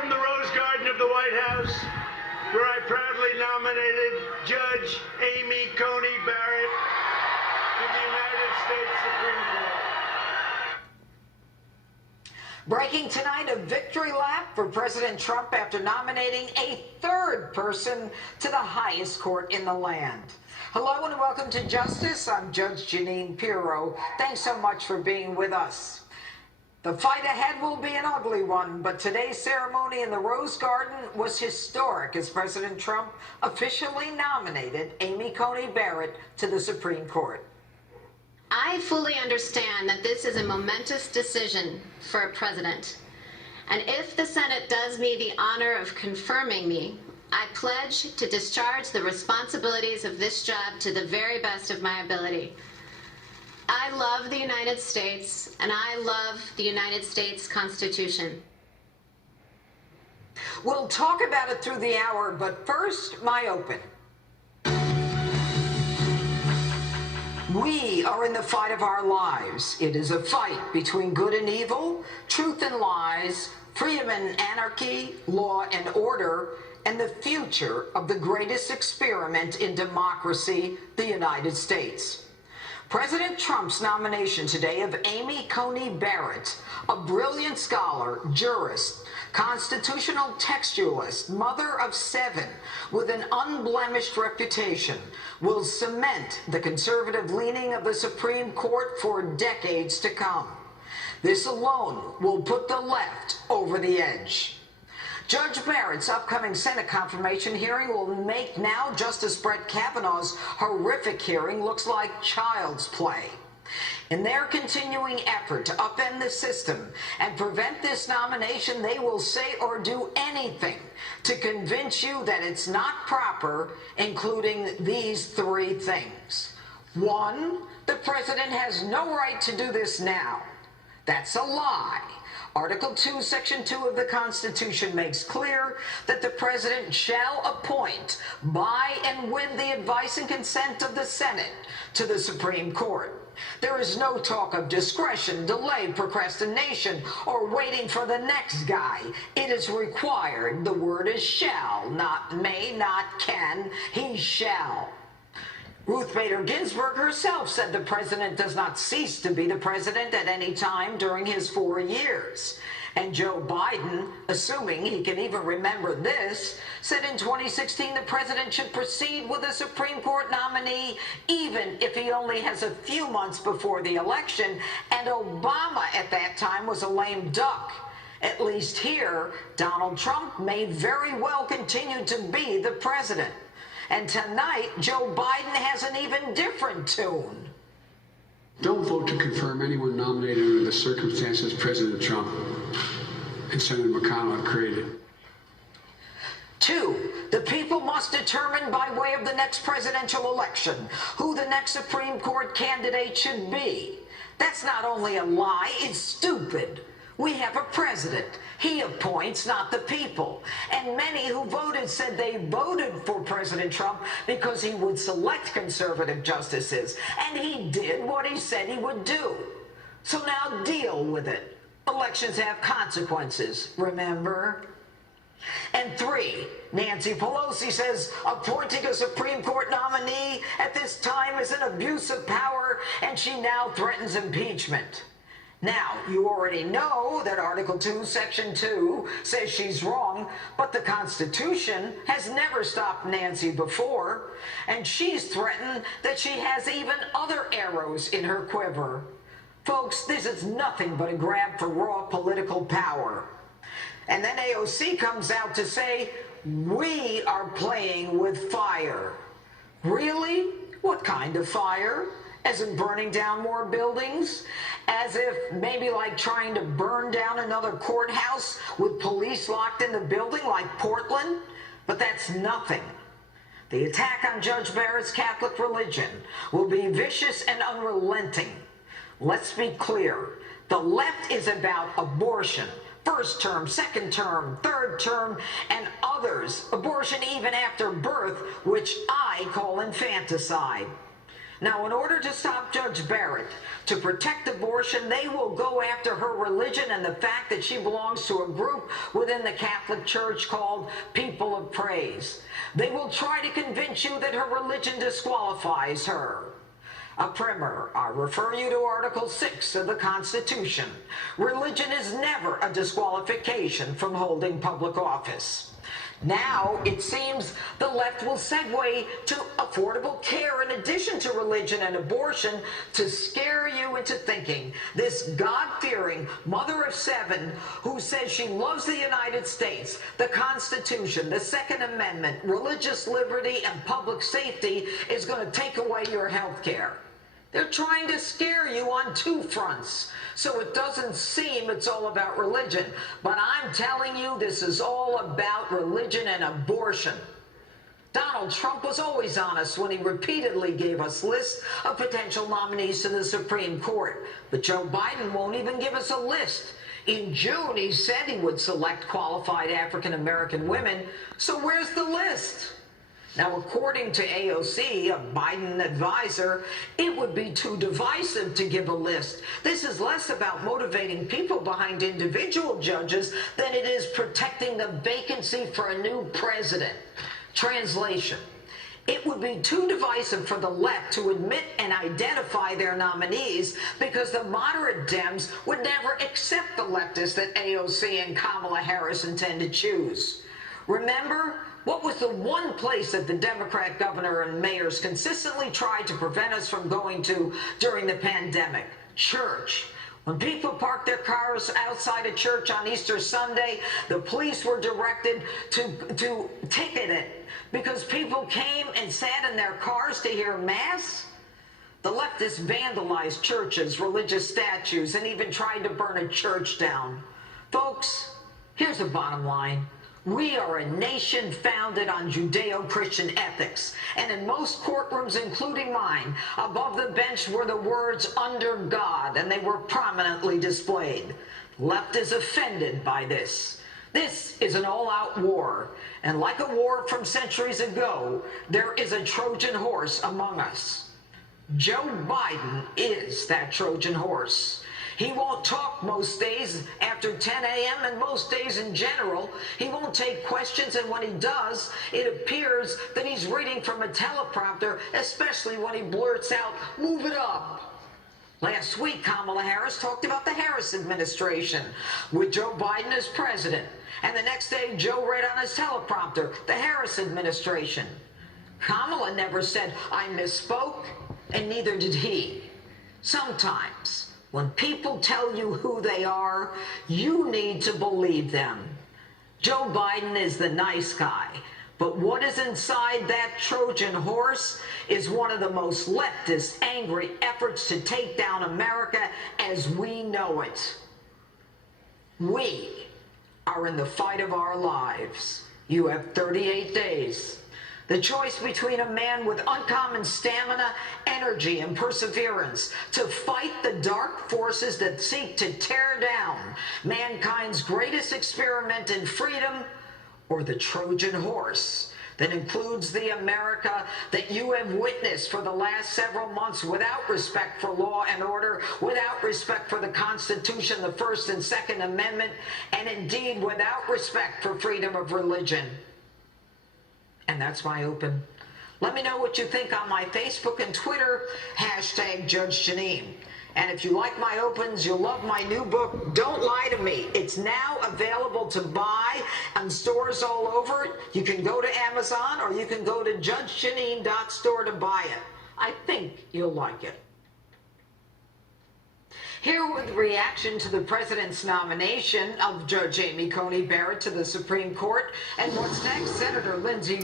from the Rose Garden of the White House, where I proudly nominated Judge Amy Coney Barrett to the United States Supreme Court. Breaking tonight, a victory lap for President Trump after nominating a third person to the highest court in the land. Hello and welcome to Justice. I'm Judge Jeanine. Thanks so much for being with us. The fight ahead will be an ugly one, but today's ceremony in the Rose Garden was historic as President Trump officially nominated Amy Coney Barrett to the Supreme Court. I fully understand that this is a momentous decision for a president. And if the Senate does me the honor of confirming me, I pledge to discharge the responsibilities of this job to the very best of my ability. I love the United States, and I love the United States Constitution. We'll talk about it through the hour, but first, my open. We are in the fight of our lives. It is a fight between good and evil, truth and lies, freedom and anarchy, law and order, and the future of the greatest experiment in democracy, the United States. President Trump's nomination today of Amy Coney Barrett, a brilliant scholar, jurist, constitutional textualist, mother of 7, with an unblemished reputation, will cement the conservative leaning of the Supreme Court for decades to come. This alone will put the left over the edge. Judge Barrett's upcoming Senate confirmation hearing will make now Justice Brett Kavanaugh's horrific hearing looks like child's play. In their continuing effort to upend the system and prevent this nomination, they will say or do anything to convince you that it's not proper, including these 3 things. 1, the president has no right to do this now. That's a lie. Article 2, Section 2 of the Constitution makes clear that the president shall appoint by and with the advice and consent of the Senate to the Supreme Court. There is no talk of discretion, delay, procrastination, or waiting for the next guy. It is required. The word is shall, not may, not can. He shall. Ruth Bader Ginsburg herself said the president does not cease to be the president at any time during his 4 years. And Joe Biden, assuming he can even remember this, said in 2016 the president should proceed with a Supreme Court nominee even if he only has a few months before the election, and Obama at that time was a lame duck. At least here, Donald Trump may very well continue to be the president. And tonight, Joe Biden has an even different tune. Don't vote to confirm anyone nominated under the circumstances President Trump and Senator McConnell have created. 2, the people must determine by way of the next presidential election who the next Supreme Court candidate should be. That's not only a lie, it's stupid. We have a president. He appoints, not the people. And many who voted said they voted for President Trump because he would select conservative justices. And he did what he said he would do. So now deal with it. Elections have consequences, remember? And 3, Nancy Pelosi says appointing a Supreme Court nominee at this time is an abuse of power, and she now threatens impeachment. Now, you already know that Article 2, Section 2 says she's wrong, but the Constitution has never stopped Nancy before, and she's threatened that she has even other arrows in her quiver. Folks, this is nothing but a grab for raw political power. And then AOC comes out to say, we are playing with fire. Really? What kind of fire? As in burning down more buildings? As if maybe like trying to burn down another courthouse with police locked in the building like Portland? But that's nothing. The attack on Judge Barrett's Catholic religion will be vicious and unrelenting. Let's be clear. The left is about abortion. First term, second term, third term, and others. Abortion even after birth, which I call infanticide. Now, in order to stop Judge Barrett, to protect abortion, they will go after her religion and the fact that she belongs to a group within the Catholic Church called People of Praise. They will try to convince you that her religion disqualifies her. A primer, I refer you to Article 6 of the Constitution. Religion is never a disqualification from holding public office. Now, it seems the left will segue to affordable care in addition to religion and abortion to scare you into thinking this God-fearing mother of 7 who says she loves the United States, the Constitution, the Second Amendment, religious liberty, and public safety is going to take away your health care. They're trying to scare you on 2 fronts, so it doesn't seem it's all about religion. But I'm telling you, this is all about religion and abortion. Donald Trump was always honest when he repeatedly gave us lists of potential nominees to the Supreme Court. But Joe Biden won't even give us a list. In June, he said he would select qualified African-American women. So where's the list? Now, according to AOC, a Biden advisor, it would be too divisive to give a list. This is less about motivating people behind individual judges than it is protecting the vacancy for a new president. Translation: it would be too divisive for the left to admit and identify their nominees because the moderate Dems would never accept the leftists that AOC and Kamala Harris intend to choose. Remember, what was the one place that the Democrat governor and mayors consistently tried to prevent us from going to during the pandemic? Church. When people parked their cars outside a church on Easter Sunday, the police were directed to ticket it because people came and sat in their cars to hear Mass. The leftists vandalized churches, religious statues, and even tried to burn a church down. Folks, here's the bottom line. We are a nation founded on Judeo-Christian ethics, and in most courtrooms, including mine, above the bench were the words "under God," and they were prominently displayed. Left is offended by this. This is an all-out war, and like a war from centuries ago, there is a Trojan horse among us. Joe Biden is that Trojan horse. He won't talk most days after 10 a.m. and most days in general. He won't take questions, and when he does, it appears that he's reading from a teleprompter, especially when he blurts out, "Move it up." Last week, Kamala Harris talked about the Harris administration with Joe Biden as president. And the next day, Joe read on his teleprompter, the Harris administration. Kamala never said, "I misspoke," and neither did he. Sometimes, when people tell you who they are, you need to believe them. Joe Biden is the nice guy, but what is inside that Trojan horse is one of the most leftist, angry efforts to take down America as we know it. We are in the fight of our lives. You have 38 days. The choice between a man with uncommon stamina, energy, and perseverance to fight the dark forces that seek to tear down mankind's greatest experiment in freedom, or the Trojan horse that includes the America that you have witnessed for the last several months without respect for law and order, without respect for the Constitution, the First and Second Amendment, and indeed without respect for freedom of religion. And that's my open. Let me know what you think on my Facebook and Twitter, #JudgeJeanine. And if you like my opens, you'll love my new book, Don't Lie to Me. It's now available to buy in stores all over. You can go to Amazon or you can go to judgejeanine.store to buy it. I think you'll like it. Here with reaction to the president's nomination of Judge Amy Coney Barrett to the Supreme Court. And what's next? Senator Lindsey